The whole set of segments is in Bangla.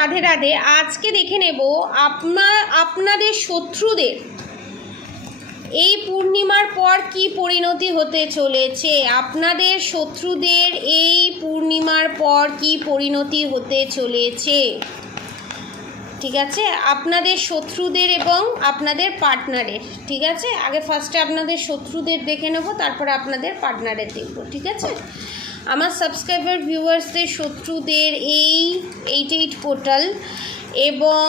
রাধে রাধে। আজকে দেখে নেব আপনাদের শত্রুদের এই পূর্ণিমার পর কি পরিণতি হতে চলেছে। আপনাদের শত্রুদের এই পূর্ণিমার পর কি পরিণতি হতে চলেছে, ঠিক আছে? আপনাদের শত্রুদের এবং আপনাদের পার্টনারের, ঠিক আছে? আগে ফার্স্টে আপনাদের শত্রুদের দেখে নেব, তারপরে আপনাদের পার্টনারের দেখব, ঠিক আছে? আমার সাবস্ক্রাইবার ভিউয়ার্সদের শত্রুদের এই 88 পোর্টাল এবং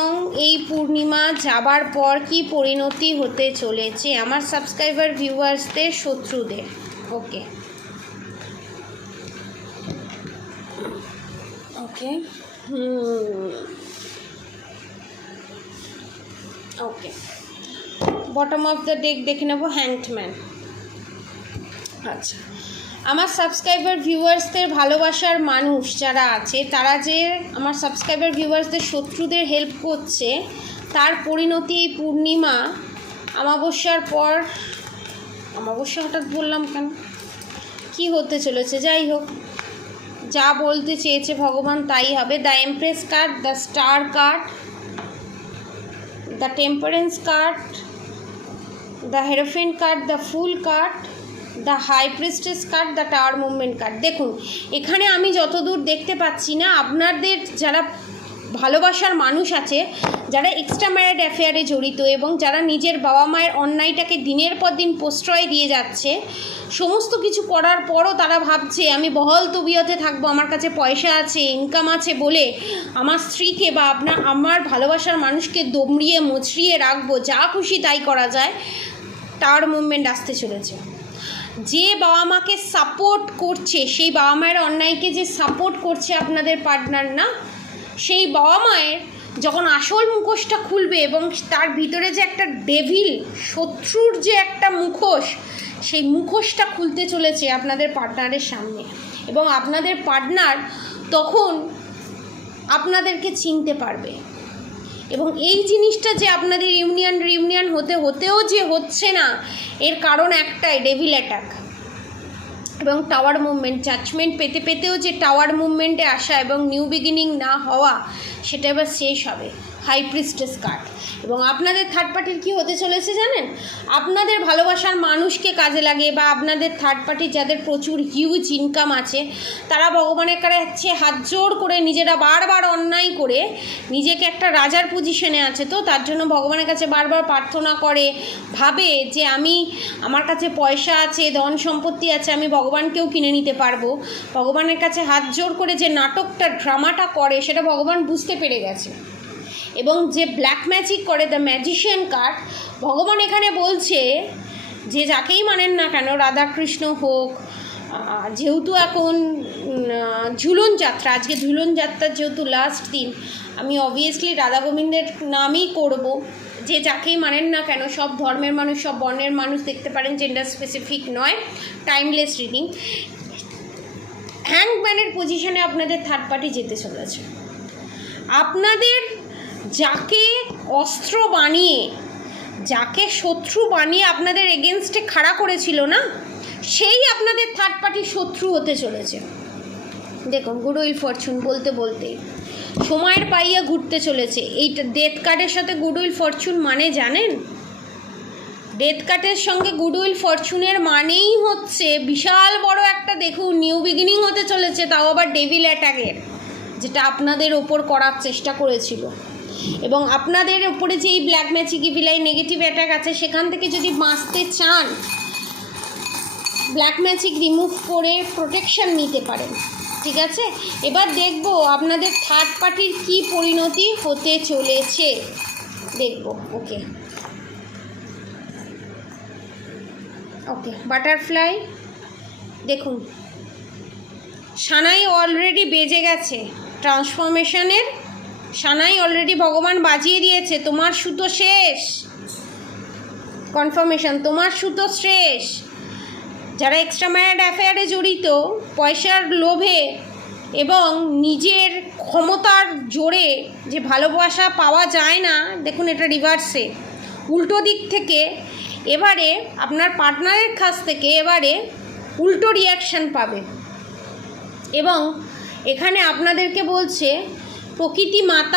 এই পূর্ণিমা যাবার পর কি পরিণতি হতে চলেছে আমার সাবস্ক্রাইবার ভিউয়ার্সদের শত্রুদের। Okay okay okay bottom of the deck দেখে নেব হ্যাংড ম্যান। আচ্ছা, আমার সাবস্ক্রাইবার ভিউয়ার্সদের ভালোবাসার মানুষ যারা আছে, তারা যে আমার সাবস্ক্রাইবার ভিউয়ার্সদের শত্রুদের হেল্প করছে, তার পরিণতি এই পূর্ণিমা অমাবস্যার পর, অমাবস্যা হঠাৎ বললাম কেন, কি হতে চলেছে, যাই হোক, যা বলতে চেয়েছে ভগবান তাই হবে। The empress card, the star card, the temperance card, the hierophant card, the fool card, the high priestess card, the tower movement card. দেখুন, এখানে আমি যতদূর দেখতে পাচ্ছি না, আপনাদের যারা ভালোবাসার মানুষ আছে, যারা এক্সট্রা ম্যারিড অ্যাফেয়ারে জড়িত এবং যারা নিজের বাবা মায়ের অন্যায়টাকে দিনের পর দিন প্রশ্রয় দিয়ে যাচ্ছে, সমস্ত কিছু করার পরও তারা ভাবছে আমি বহল তবিয়তে থাকবো, আমার কাছে পয়সা আছে, ইনকাম আছে বলে আমার স্ত্রীকে বা আমার ভালোবাসার মানুষকে দমড়িয়ে মুচড়িয়ে রাখবো, যা খুশি তাই করা যায়। টাওয়ার মুভমেন্ট আসতে চলেছে। যে বাবা মাকে সাপোর্ট করছে, সেই বাবা মায়ের অন্যায়কে যে সাপোর্ট করছে আপনাদের পার্টনার না, সেই বাবা মায়ের যখন আসল মুখোশটা খুলবে এবং তার ভিতরে যে একটা ডেভিল শত্রুর যে একটা মুখোশ, সেই মুখোশটা খুলতে চলেছে আপনাদের পার্টনারের সামনে, এবং আপনাদের পার্টনার তখন আপনাদেরকে চিনতে পারবে। এবং এই জিনিসটা যে আপনাদের রিউনিয়ন হতেও যে হচ্ছে না, এর কারণ একটাই, ডেভিল অ্যাটাক এবং টাওয়ার মুভমেন্ট। জাজমেন্ট পেতেও যে টাওয়ার মুভমেন্টে আসা এবং নিউ বিগিনিং না হওয়া, সেটা এবার শেষ হবে। High priestess card. এবং আপনাদের থার্ড পার্টির কী হতে চলেছে জানেন? আপনাদের ভালোবাসার মানুষকে কাজে লাগিয়ে বা আপনাদের থার্ড পার্টি যাদের প্রচুর হিউজ ইনকাম আছে, তারা ভগবানের কাছে হাত জোড় করে নিজেরা বারবার অন্যায় করে নিজেকে একটা রাজার পজিশনে আছে, তো তার জন্য ভগবানের কাছে বারবার প্রার্থনা করে, ভাবে যে আমার কাছে পয়সা আছে, ধন সম্পত্তি আছে, আমি ভগবানকেও কিনে নিতে পারবো। ভগবানের কাছে হাত জোড় করে যে নাটকটা, ড্রামাটা করে, সেটা ভগবান বুঝতে পেরে গেছে। এবং যে ব্ল্যাক ম্যাজিক করে, দ্য ম্যাজিশিয়ান কার্ড, ভগবান এখানে বলছে যে যাকেই মানেন না কেন, রাধাকৃষ্ণ হোক, যেহেতু এখন ঝুলন যাত্রা, আজকে ঝুলন যাত্রার যেহেতু লাস্ট দিন, আমি অবভিয়াসলি রাধা গোবিন্দের নামই করব। যে যাকেই মানেন না কেন, সব ধর্মের মানুষ, সব বর্ণের মানুষ দেখতে পারেন, জেন্ডার স্পেসিফিক নয়, টাইমলেস রিডিং। হ্যাংম্যানের পজিশনে আপনাদের থার্ড পার্টি যেতে চলেছে। আপনাদের যাকে অস্ত্র বানিয়ে, যাকে শত্রু বানিয়ে আপনাদের এগেনস্টে খাড়া করেছিল না, সেই আপনাদের থার্ড পার্টি শত্রু হতে চলেছে। দেখুন, গুড উইল ফরচুন বলতে বলতেই সময়ের পাইয়া ঘুরতে চলেছে। এইটা ডেথ কার্ডের সাথে গুড উইল ফরচুন মানে জানেন? ডেথ কার্ডের সঙ্গে গুড উইল ফরচুনের মানেই হচ্ছে বিশাল বড় একটা, দেখুন, নিউ বিগিনিং হতে চলেছে, তাও আবার ডেভিল অ্যাটাকের, যেটা আপনাদের ওপর করার চেষ্টা করেছিল। এবং আপনাদের ওপরে যে এই black magic evil eye negative attack আছে, সেখান থেকে যদি বাঁচতে চান, ব্ল্যাক ম্যাজিক রিমুভ করে প্রোটেকশন নিতে পারেন, ঠিক আছে? এবার দেখব আপনাদের থার্ড পার্টির কী পরিণতি হতে চলেছে, দেখব। ওকে ওকে বাটারফ্লাই, দেখুন, সানাই অলরেডি বেজে গেছে, ট্রান্সফরমেশনের সানাই অলরেডি ভগবান বাজিয়ে দিয়েছে। তোমার সুতো শেষ, কনফার্মেশন, তোমার সুতো শেষ। যারা এক্সট্রা ম্যারিড অ্যাফেয়ারে জড়িত, পয়সার লোভে এবং নিজের ক্ষমতার জোরে যে ভালোবাসা পাওয়া যায় না, দেখুন এটা রিভার্সে, উল্টো দিক থেকে এবারে আপনার পার্টনারের কাছ থেকে এবারে উল্টো রিয়াকশান পাবে। এবং এখানে আপনাদেরকে বলছে প্রকৃতি মাতা